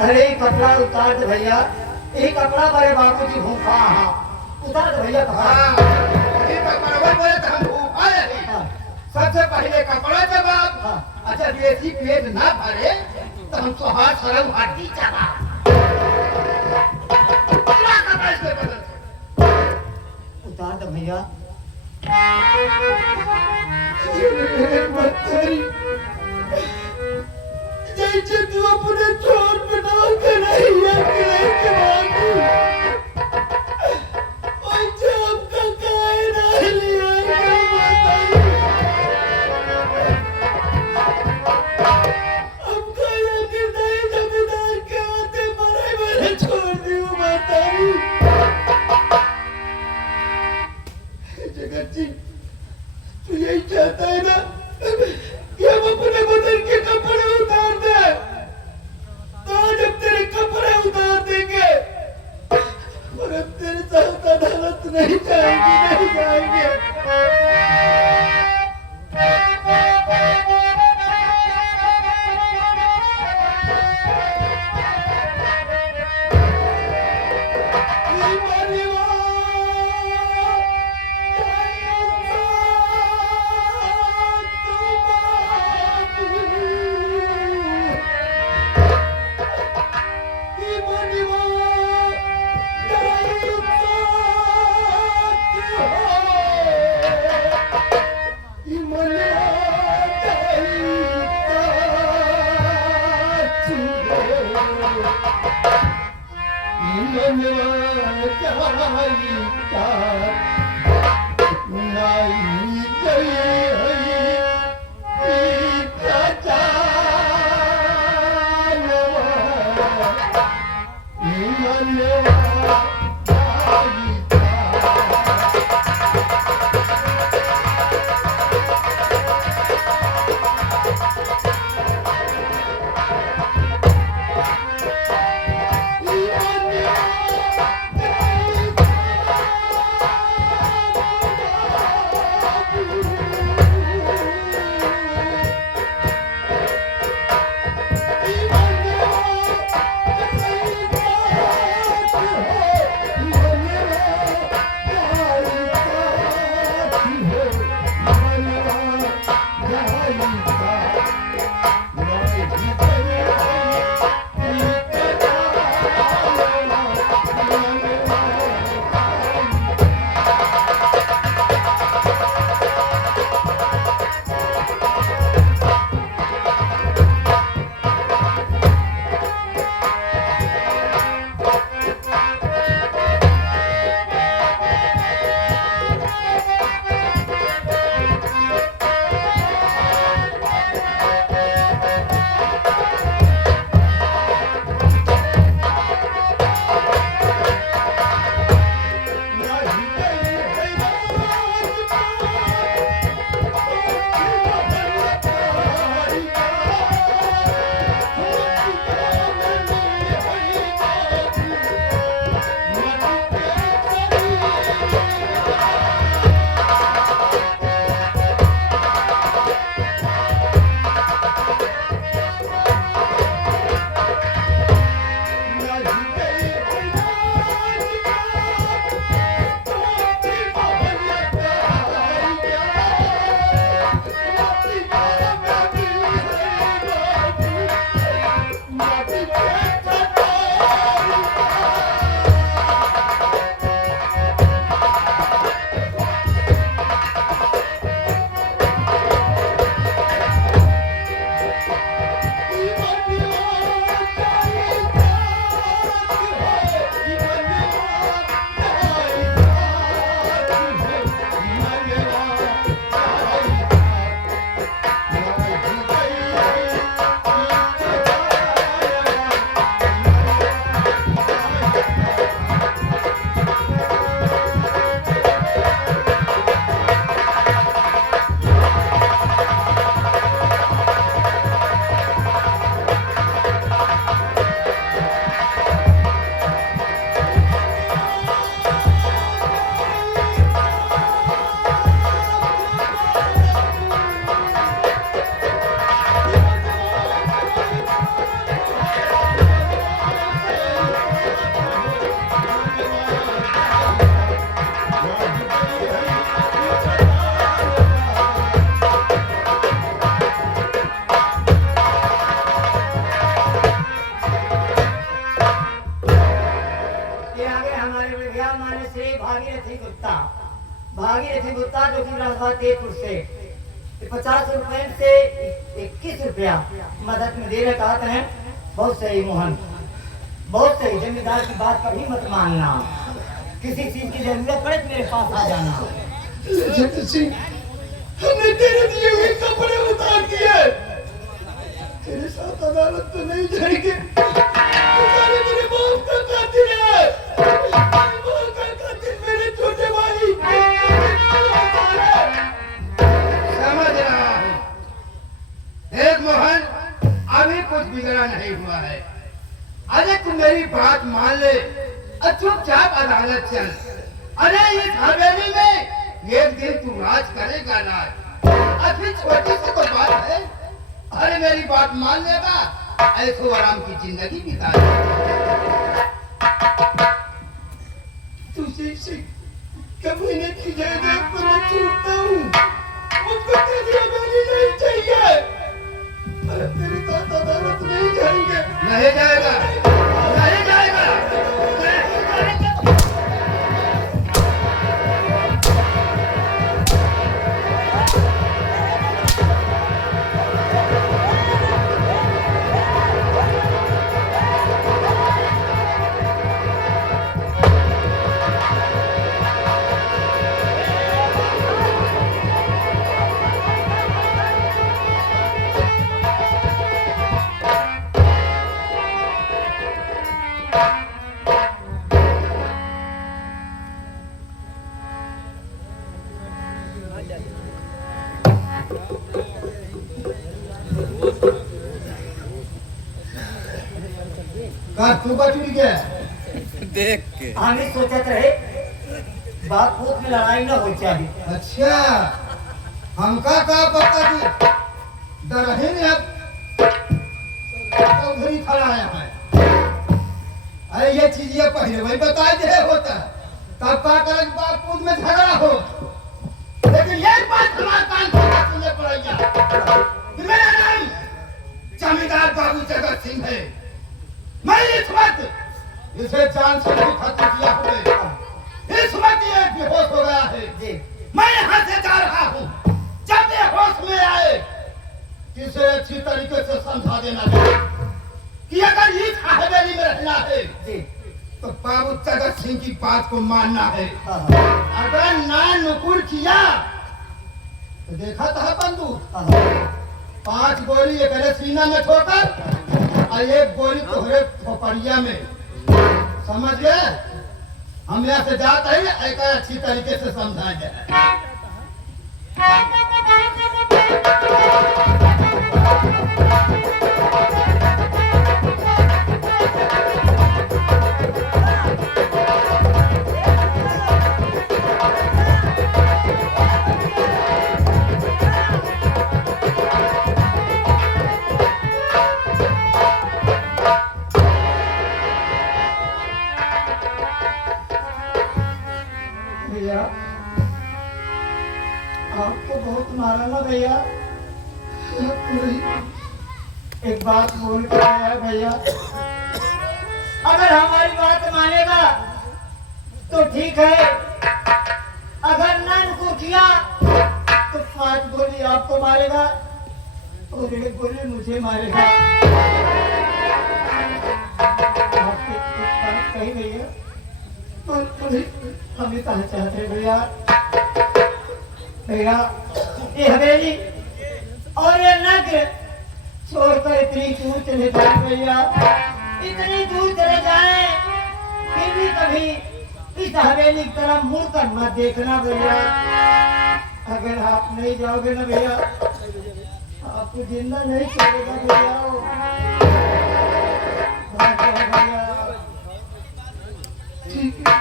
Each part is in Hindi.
अरे कपड़ा उतार दे भैया, ये कपड़ा बड़े बाबू जी भूखा है, उतार दे भैया कपड़ा। ये बराबर बोले तो हम भूखा है। सबसे पहले कपड़ा जवाब। अच्छा देसी पेट ना भरे तो हम तो हाथ शर्म हड्डी चला। उतार दे भैया। जैसे तू अपने चोर बना के नहीं जगत जी तू यही चाहता है ना कि हम अपने बदन के कपड़े उतार दे, तो जब तेरे कपड़े उतार देंगे और अब तेरे साथ अदालत नहीं जाएंगे। रुपया माने श्री भागीरथी गुप्ता, भागीरथी गुप्ता जो कि रहता तेजपुर से 50 रुपए से 21 रुपया मदद में दे रहे कहते हैं। बहुत सही मोहन, बहुत सही। जमींदार की बात कभी मत मानना, किसी चीज की जरूरत पड़े तो मेरे पास आ जाना। जट सिंह, हमने तेरे दिए हुए कपड़े उतार दिए, तेरे साथ अदालत तो नहीं जाएंगे। तुम्हारे मेरे बाप का कातिल है, मेरे बाप का कातिल मेरे छोटे भाई। समझ रहा हूँ। देख मोहन, अभी कुछ बिगड़ा नहीं हुआ है। अरे तू मेरी बात मान ले और चुपचाप अदालत चल। अरे इस हवेली में एक दिन तू राज करेगा ना, अभी छोटी सी कोई बात है। अरे मेरी बात मान लेगा, ऐसो आराम की जिंदगी बिता ले। तुझे से कमीने की जायदाद पर मैं छूटता हूँ, मुझको तेरी हवेली नहीं चाहिए। अरे तेरे साथ अदालत नहीं जाएंगे। नहीं जाएगा, नहीं जाएगा। कार तू बच गया। देख के हम ही सोचत रहे बाप पूत में लड़ाई न हो चाहिए। अच्छा, हमका का पता थी, डरही ने अब चौधरी खड़ा है। अरे ये चीज ये पहले वही बता दे होता, तब का कर बाप पूत में झगड़ा हो। लेकिन यही बात हमारे कान को सुनने पड़ेगा कि मेरा नाम जमींदार बाबू जगत सिंह है। मैं इस वक्त इसे जान से भी खत्म किया हुए। इस वक्त ये बेहोश हो गया है। जी मैं यहाँ से जा रहा हूँ। जब ये होश में आए, इसे अच्छी तरीके से समझा देना चाहिए कि अगर इस हवेली में रहना है जी तो बाबू जगत सिंह की बात को मानना है। हाँ, अगर ना नुकुर किया तो देखा था बंदूक, हाँ, 5 गोली एक सीना में ठोकर और 1 गोली तोहरे खोपड़िया में। समझ गए? हम यहाँ से जाते हैं, एक अच्छी तरीके से समझा जाए। भैया आपको बहुत मारा ना भैया। एक बात बोल के आया भैया, अगर हमारी बात मानेगा तो ठीक है, अगर ना इनको किया तो 5 गोली आपको मारेगा और 1 गोली मुझे मारेगा। आपके कुछ बात कही भैया तो हमें कहा चाहते भैया। भैया ये हवेली और ये नगर छोड़कर इतनी दूर चले जाए भैया, इतनी दूर चले जाए, फिर भी कभी इस हवेली की तरफ मुड़ कर मत देखना भैया। अगर आप नहीं जाओगे ना भैया, आपको जिंदा नहीं छोड़ेगा भैया। भाग जाओ भैया। ठीक है,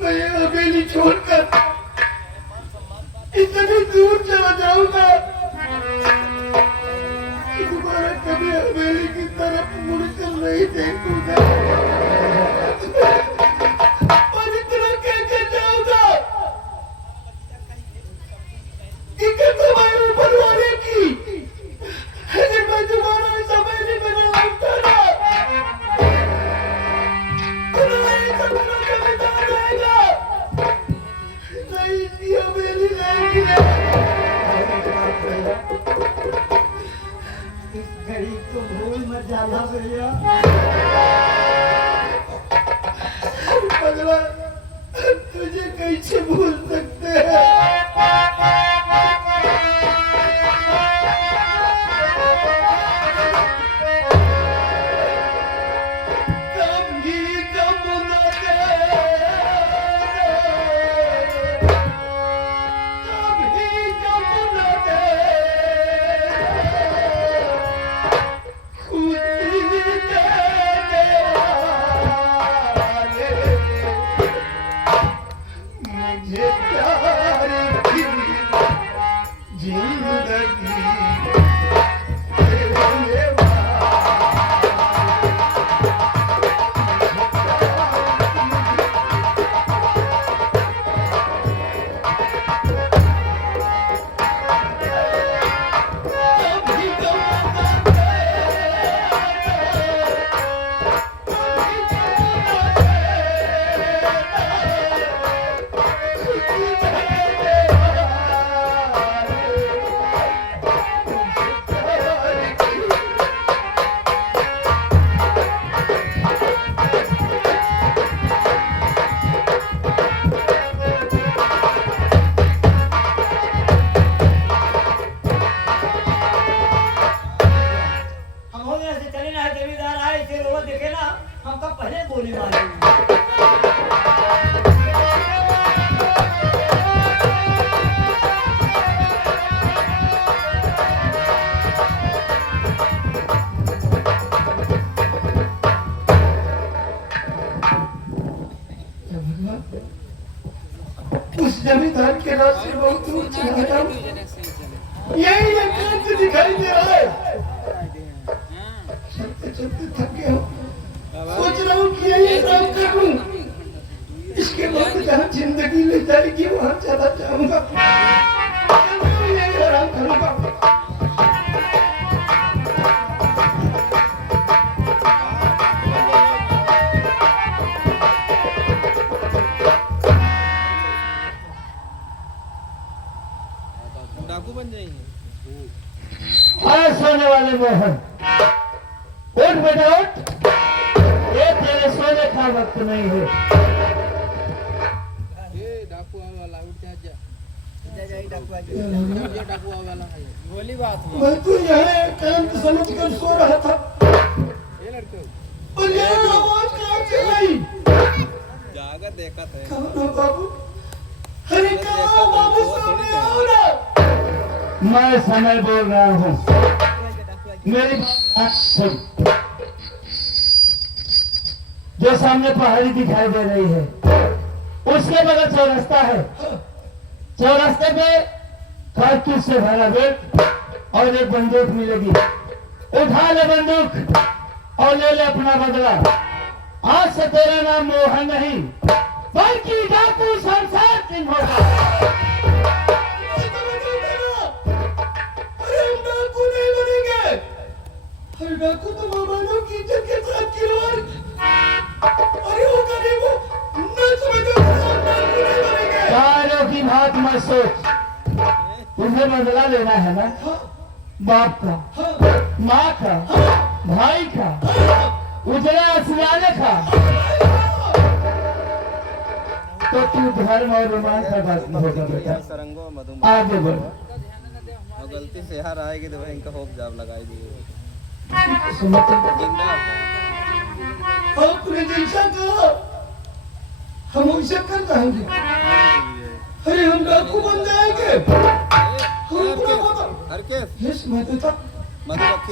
मैं ये हवेली छोड़कर इतनी दूर चला जाऊंगा कि दोबारा कभी हवेली की तरफ मुड़कर नहीं देखूंगा। और इतना कहकर जाऊंगा कि तुम्हारे ऊपर वाले की अगर मैं दोबारा इस हवेली में न लौटा ना, तो मैं मत जाना भैया। पगला तुझे कैसे भूल सकते हैं? कभी कब न कभी कब न खुद मुझे प्यारी जिंदगी उस जमींदार के राज से बहुत दूर चला जाऊं, यही एकांत दिखाई दे रहा है। चलते चलते थक गया हूं, सोच रहा हूँ कि यही आराम कर लूं। इसके बाद जहाँ जिंदगी ले जाएगी वहां चला जाऊंगा, यही आराम करूंगा। डाकू बन जाएंगे। सोने वाले मोहन, उठ बेटा उठ, ये तेरे सोने का वक्त नहीं है। ये डाकू आवे वाला उठ जा जा डाकू आवे वाला है बोली बात है। मैं तो यहाँ एकांत समझ कर सो रहा था, ये लड़के और ये आवाज कहाँ से आई? जागा देखा था। कौन हो बाबू? अरे कहाँ बाबू, सामने आओ ना। मैं समय बोल रहा हूँ, मेरी बात सुन। जो सामने पहाड़ी दिखाई दे रही है, उसके बगल चौरास्ता है। चौरास्ते पे कारतूस से भरा बेट और एक बंदूक मिलेगी। उठा ले बंदूक और ले ले अपना बदला। आज से तेरा नाम मोहन नहीं बल्कि डाकू संसार सिंह होगा। अरे हम डाकू नहीं बनेंगे। अरे डाकू तो मामानों की इज्जत के साथ खिलवाड़। अरे वो गरीबों न समझो, डाकू नहीं बनेंगे। कार्यों की बात मत सोच, तुम्हें बदला लेना है ना, बाप का, माँ का, भाई का, उजड़ा असलियाने का। तो तू धर्म और रोमांच का बात नहीं होगा बेटा। सरंगो आगे बढ़। और गलती से हार आएगी तो भाई इनका होप जाब लगाई दिए। जिंदा आपने जैसा कहा हम वैसे कर रहेंगे। अरे हम डाकू बन जाएंगे। यस मधुता,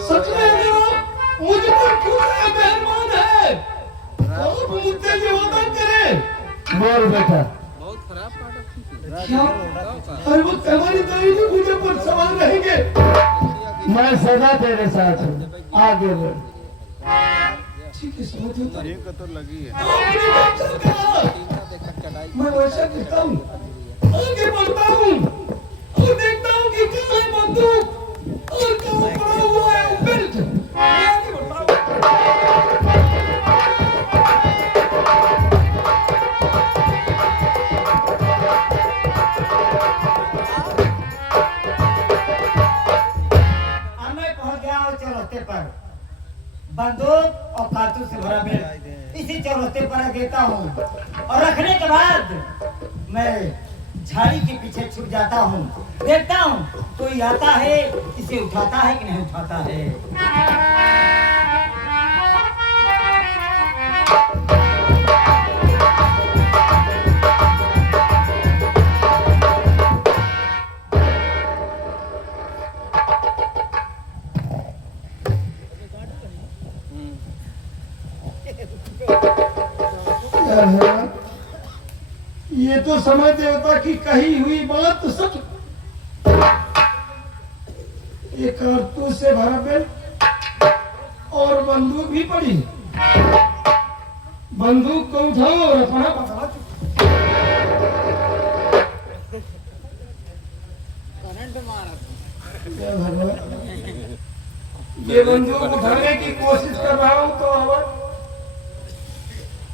सच में अगर आप मुझ पर क्यों मेहरबान है, आप मुझसे जो वादा करें। बोल बेटा। बहुत खराब क्या? हर वक्त हमारी दाहिनी मुझे पर सवाल रहेंगे। मैं सदा तेरे साथ हूँ, आगे बढ़। ठीक है समझौता। एक तो लगी है। आपने वैसा कहा, मैं वैसा करता हूँ, आगे बढ़ता हूँ और देखता हूँ कि कहाँ है बंदूक और कहाँ पड़ा हुआ है बेल्ट। मैं आगे बढ़ता हूँ। बंदूक और कारतूस से भरा बेल्ट इसी चौराहे पर रख देता हूँ और रखने के बाद मैं झाड़ी के पीछे छुप जाता हूँ, देखता हूँ कोई आता है, इसे उठाता है कि नहीं उठाता है। ये तो समय देवता की कही हुई बात तो सच। ये कारतूस से भरा बेल्ट और बंदूक भी पड़ी। बंदूक को उठाओ और अपना पकड़ा। ये बंदूक उठाने की कोशिश कर रहा हूँ तो आवाज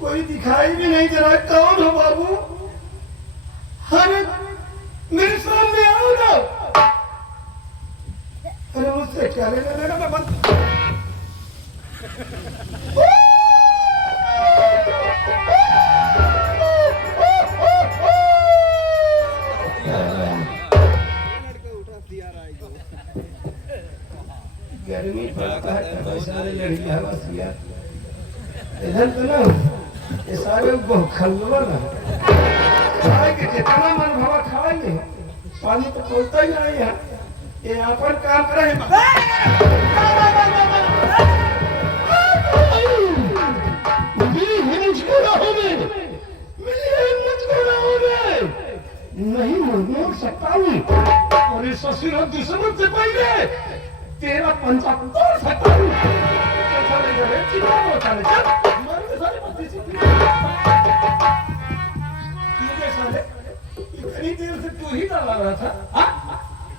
कोई दिखाई भी नहीं दे रहा। कौन हो बाबू? अरे मेरे सामने आओ ना। अरे मुझसे क्या लेना देना? मैं बंद गर्मी पड़ता है तो सारे लड़की हवा सिया इधर तो ना ये सारे खलवा ना खाए के जितना मन भवा खाएंगे पानी तो खोलता ही नहीं है। ये अपन काम करे नहीं मोड़ सकता हूँ और इस ससुर दुश्मन से पहले तेरा पंचा तोड़ सकता हूँ। इतनी देर से तू ही डाला रहा था।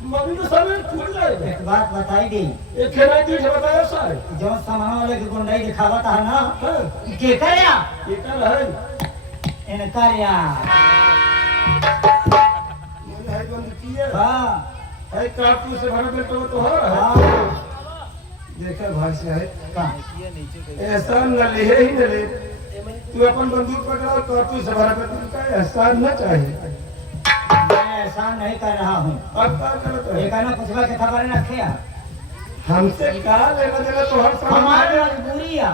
मम्मी तो सामने छूट जाएगा। एक बात बताई दी, एक खेला तुझे बताया सारे जो सामान वाले की गुंडाई दिखावा था ना के करया ये कर है इन करया मैंने है बंद किया हाँ है काटू से भरा बेटा तो हो रहा है। हाँ देखा भाग से है कहाँ? ऐसा न ले ही न ले। तू अपन बंदूक पकड़ा और काटू से भरा बेटा का एहसान न चाहिए। मैं एहसान नहीं कर रहा हूँ। अब क्या करता है? ये कहना कुछ के खबर न रखे हमसे क्या लेना देना तो हर साल हमारी मजबूरी है।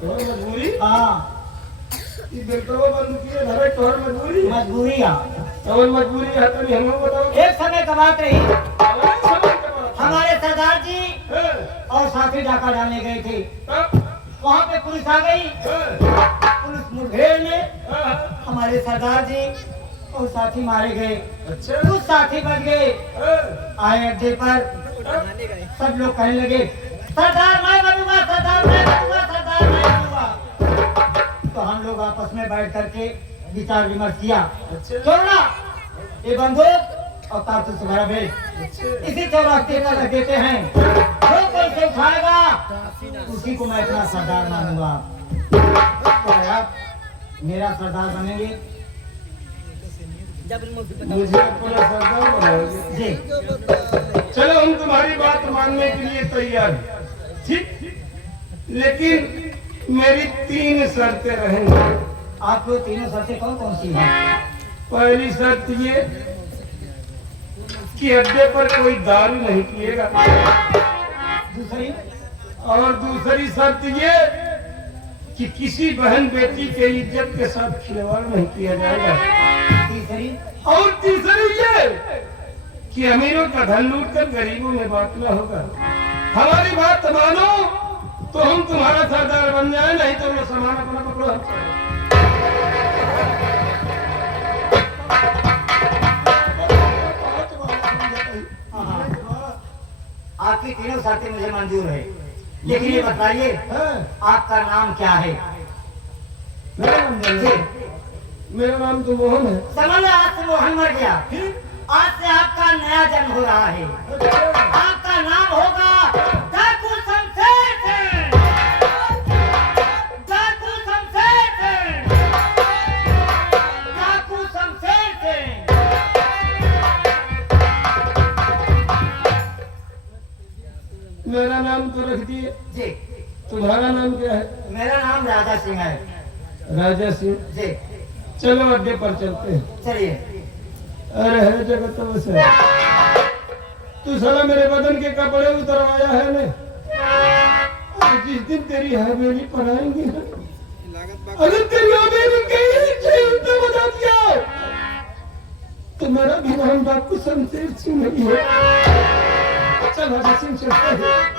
तो मजबूरी हाँ ये बेटा वो बंदूक ये धरे तो हर मजबूरी मजबूरी है। और मजबूरी है तो नहीं हम बताओ। एक समय का बात रही, हमारे समय के बाद हमारे सरदार जी है और साथी डाका डालने गए थे। तब वहाँ पे पुलिस आ गई। पुलिस मुठभेड़ में हमारे सरदार जी और साथी मारे गए। अच्छा कुछ साथी बच गए। आए अड्डे पर सब लोग कहने लगे सरदार मैं बनूंगा, सरदार मैं बनूंगा, सरदार मैं बनूंगा। तो हम लोग आपस में बैठ करके विचार विमर्श किया, छोड़ना ये बंदूक और कारतूस से भरा बेल्ट इसी चौराहे पर रख देते हैं। जो कोई से उठाएगा उसी को मैं अपना सरदार मानूंगा। तो आप मेरा सरदार बनेंगे? मुझे अपना सरदार बनाओगे? जी चलो हम तुम्हारी बात मानने के लिए तैयार हैं, ठीक। लेकिन मेरी 3 शर्तें रहेंगी। आपको तीनों शर्तें कौन कौन सी हैं? पहली शर्त ये कि अड्डे पर कोई दारू नहीं पिएगा। दूसरी? और दूसरी शर्त ये कि किसी बहन बेटी के इज्जत के साथ खिलवाड़ नहीं किया जाएगा। तीसरी? और तीसरी ये कि अमीरों का धन लूट कर गरीबों में बांटना होगा। हमारी बात मानो तो हम तुम्हारा सरदार बन जाए, नहीं तो वो सामान अपना पकड़ो हम चले। आपकी तीनों शर्तें मुझे मंजूर है, लेकिन ये बताइए आपका नाम क्या है? मेरा नाम जानते? मेरा नाम तो मोहन है। समझ लो आज से मोहन मर गया। आज से आपका नया जन्म हो रहा है। आपका नाम होगा डाकू शमशेर सिंह। डाकू शमशेर सिंह। डाकू शमशेर सिंह। मेरा नाम तो रख दिए, जी तुम्हारा तुम्हारा नाम क्या है? मेरा नाम राजा सिंह है राजा सिंह। जी। चलो अड्डे पर चलते हैं। चलिए। अरे है जगह तो वैसे तू साला मेरे बदन के कपड़े उतरवाया है ने। और जिस दिन तेरी हवेली पर आएंगे ना, अगर तेरी हवेली कहीं तो बता दिया तुम्हारा भी नाम बापू शमशेर सिंह नहीं है। चल राजा सिंह चलते हैं।